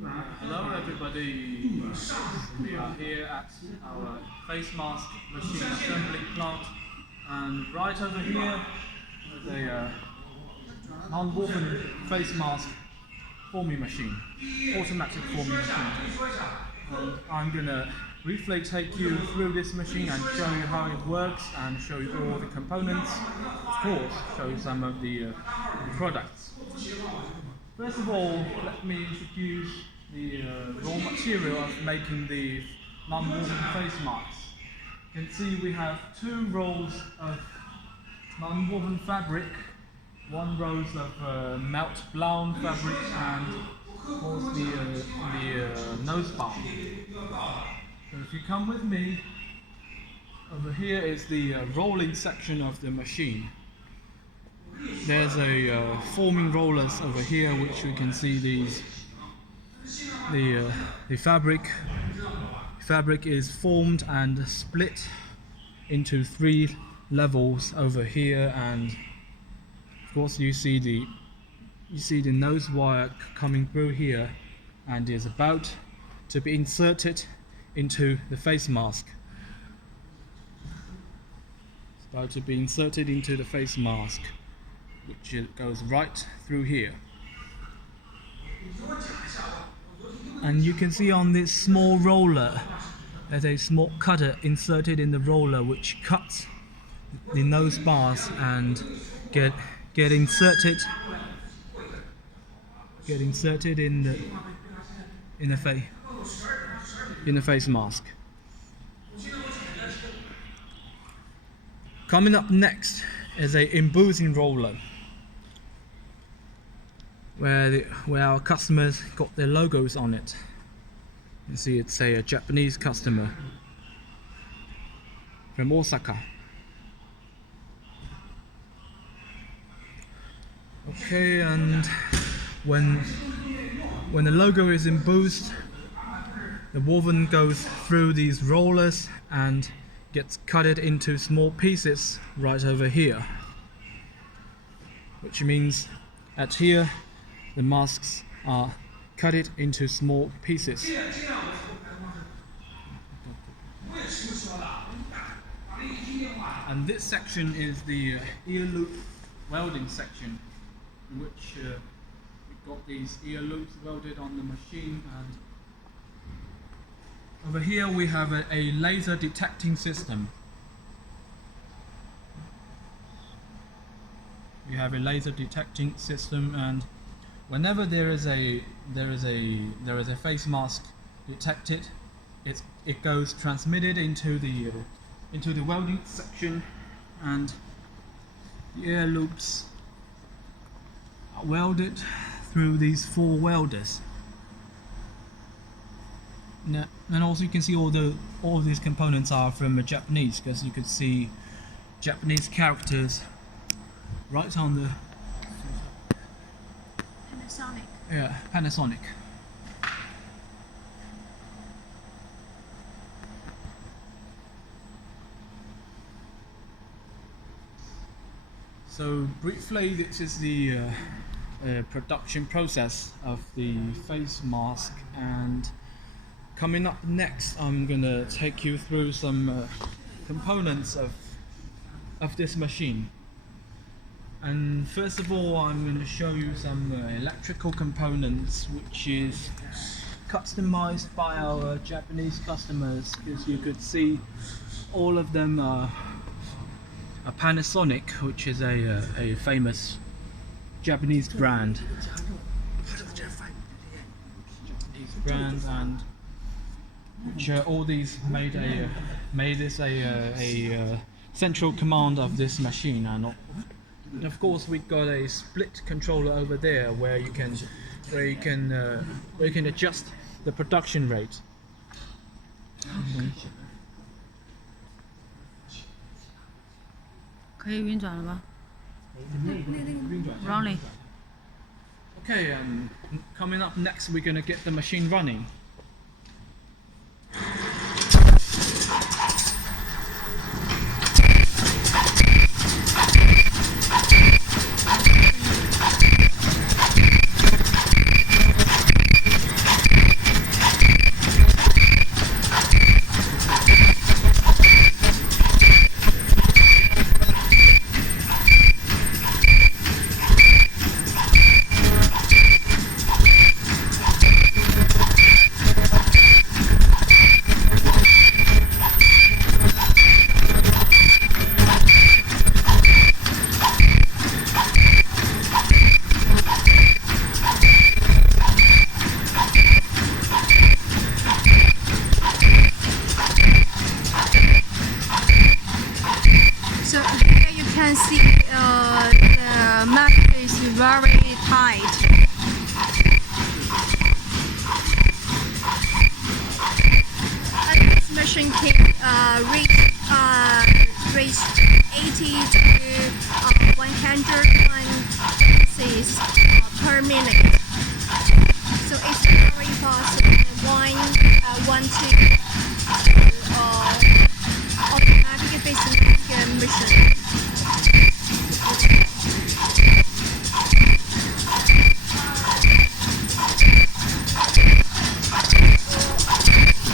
Hello everybody, we are here at our face mask machine assembly plant, and right over here is a non-woven face mask forming machine, automatic forming machine. And I'm going to briefly take you through this machine and show you how it works and show you all the components, of course show you some of the products. First of all, let me introduce the raw material of making the non-woven face masks. You can see we have two rolls of non-woven fabric, one row of melt blown fabric, and of course the nose bar. So if you come with me, over here is the rolling section of the machine. There's a forming rollers over here, which we can see the fabric is formed and split into 3 levels over here, and of course you see the nose wire coming through here and is about to be inserted into the face mask. It's about to be inserted into the face mask, which goes right through here. And you can see on this small roller, there's a small cutter inserted in the roller which cuts the nose bars and get inserted in the face mask. Coming up next is a embossing roller, where our customers got their logos on it. You see it's a Japanese customer from Osaka. Okay, and when the logo is embossed, the woven goes through these rollers and gets cut into small pieces right over here, which means at here the masks are cut into small pieces. And this section is the ear loop welding section, in which we've got these ear loops welded on the machine, and over here we have a laser detecting system. We have a laser detecting system, and whenever there is a face mask detected, it goes transmitted into the welding section, and the ear loops are welded through these 4 welders. And also you can see all of these components are from Japanese, because you could see Japanese characters right on the Panasonic. Yeah, Panasonic. So briefly, this is the production process of the face mask, and coming up next I'm gonna take you through some components of this machine. And first of all, I'm going to show you some electrical components, which is customized by our Japanese customers, because you could see all of them are Panasonic, which is a famous Japanese brand. And which all these made this a central command of this machine. And of course, we've got a split controller over there where you can adjust the production rate. Rolling. Okay, coming up next, we're going to get the machine running. machine can reach 80 to 101 pieces per minute. So it's very fast. One to automatic based machine.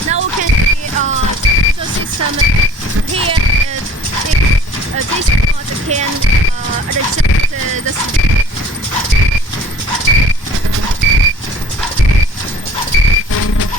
Now we can see the system here. This part can adjust the speed